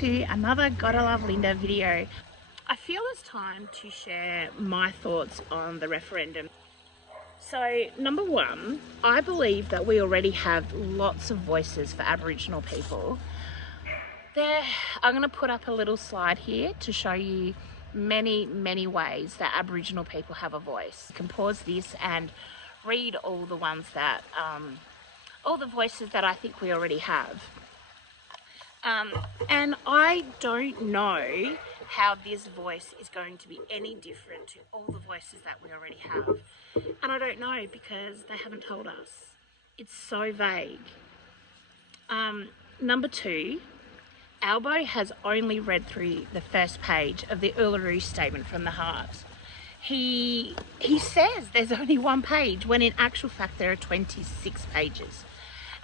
to another Gotta Love Linda video. I feel it's time to share my thoughts on the referendum. So, number one, I believe that we already have lots of voices for Aboriginal people. I'm going to put up a little slide here to show you many ways that Aboriginal people have a voice. You can pause this and read all the ones that, all the voices that I think we already have. And I don't know how this voice is going to be any different to all the voices that we already have. And I don't know because they haven't told us. It's so vague. Number two, Albo has only read through the first page of the Uluru Statement from the Heart. He says there's only one page when in actual fact there are 26 pages.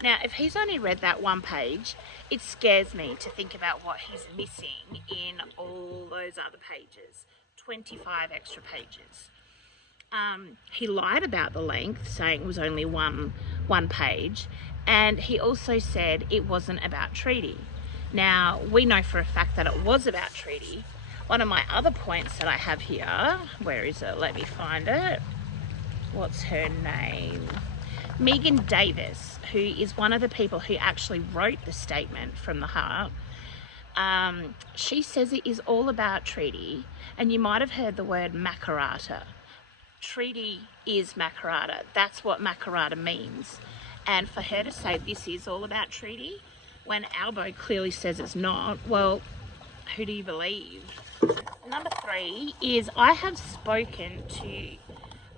Now, if he's only read that one page, it scares me to think about what he's missing in all those other pages. 25 extra pages. He lied about the length, saying it was only one page, and he also said it wasn't about treaty. Now, we know for a fact that it was about treaty. One of my other points that I have here, where is it? Let me find it. What's her name? Megan Davis, who is one of the people who actually wrote the statement from the heart. She says it is all about treaty, and you might have heard the word Makarrata. Treaty is Makarrata. That's what Makarrata means. And for her to say this is all about treaty, when Albo clearly says it's not, well, who do you believe? Number three is I have spoken to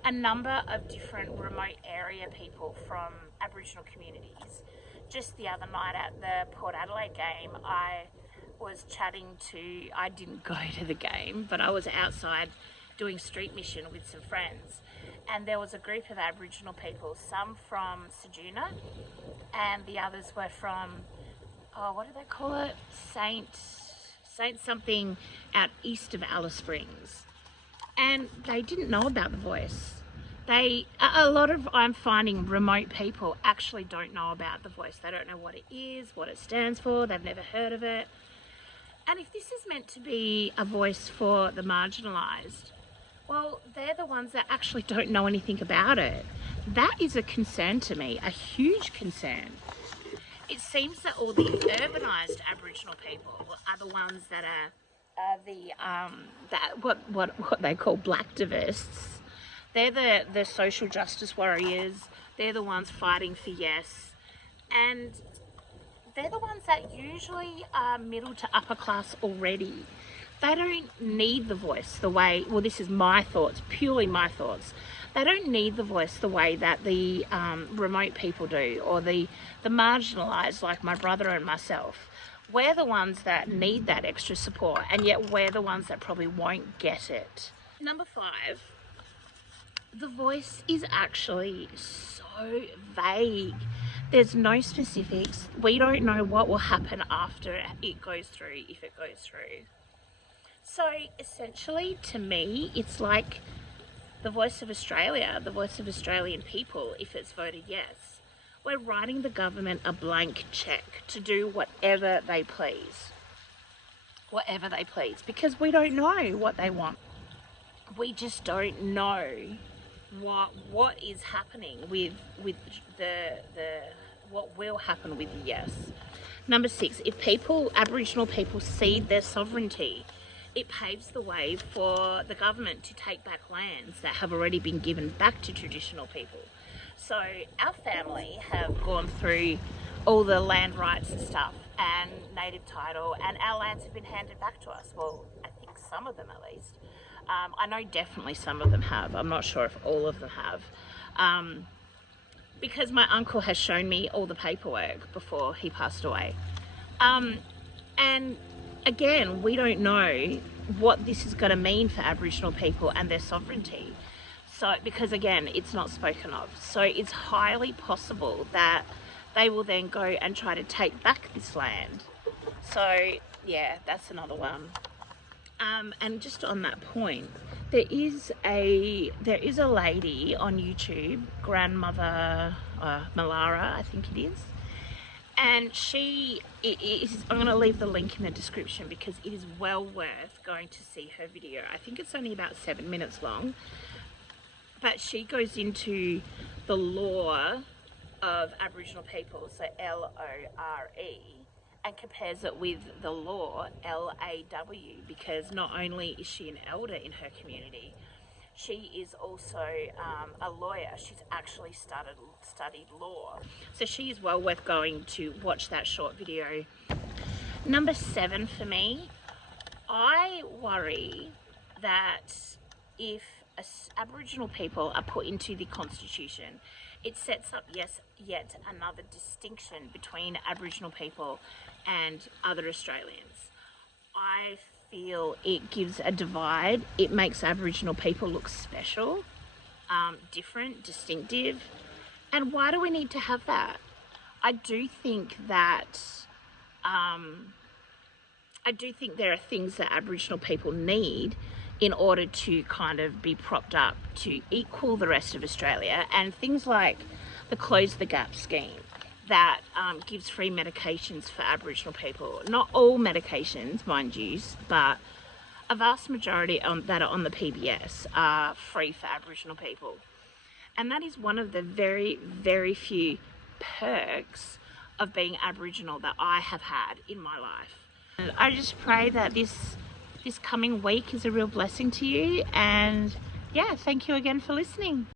a number of different remote area people from Aboriginal communities. Just the other night at the Port Adelaide game, I was chatting to, I didn't go to the game, but I was outside doing street mission with some friends, and there was a group of Aboriginal people, some from Sejuna and the others were from, what do they call it? Saint something out east of Alice Springs. And they didn't know about the voice. I'm finding remote people actually don't know about the voice. They don't know what it is, what it stands for. They've never heard of it. And if this is meant to be a voice for the marginalised, well, they're the ones that actually don't know anything about it. That is a concern to me, a huge concern. It seems that all the urbanised Aboriginal people are the ones that are what they call blacktivists. They're the social justice warriors. They're the ones fighting for yes, and they're the ones that usually are middle to upper class already. They don't need the voice the way, well, this is my thoughts, purely my thoughts. They don't need the voice the way that the remote people do, or the marginalised like my brother and myself. We're the ones that need that extra support, and yet we're the ones that probably won't get it. Number five, the voice is actually so vague. There's no specifics. We don't know what will happen after it goes through, if it goes through. So essentially, to me, it's like the voice of Australia, the voice of Australian people, if it's voted yes. We're writing the government a blank check to do whatever they please. Whatever they please, because we don't know what they want. We just don't know what is happening with what will happen with the yes. Number six, if Aboriginal people cede their sovereignty, it paves the way for the government to take back lands that have already been given back to traditional people. So our family have gone through all the land rights and stuff and native title, and our lands have been handed back to us. Well, I think some of them at least. I know definitely some of them have. I'm not sure if all of them have. Because my uncle has shown me all the paperwork before he passed away. And again, we don't know what this is going to mean for Aboriginal people and their sovereignty. So, because again, it's not spoken of. So it's highly possible that they will then go and try to take back this land. So yeah, that's another one. And just on that point, there is a lady on YouTube, grandmother Mulara, I think it is, And she is, I'm going to leave the link in the description because it is well worth going to see her video. I think it's only about 7 minutes long, but she goes into the law of Aboriginal people, so L-O-R-E, and compares it with the law, L-A-W, because not only is she an elder in her community, she is also a lawyer. She's actually studied law. So she is well worth going to watch that short video. Number 7 for me, I worry that if Aboriginal people are put into the Constitution, it sets up yet another distinction between Aboriginal people and other Australians. I feel it gives a divide. It makes Aboriginal people look special, different, distinctive. And why do we need to have that? I do think that there are things that Aboriginal people need in order to kind of be propped up to equal the rest of Australia, and things like the Close the Gap scheme that gives free medications for Aboriginal people. Not all medications, mind you, but a vast majority that are on the PBS are free for Aboriginal people. And that is one of the very, very few perks of being Aboriginal that I have had in my life. And I just pray that this coming week is a real blessing to you, and yeah, thank you again for listening.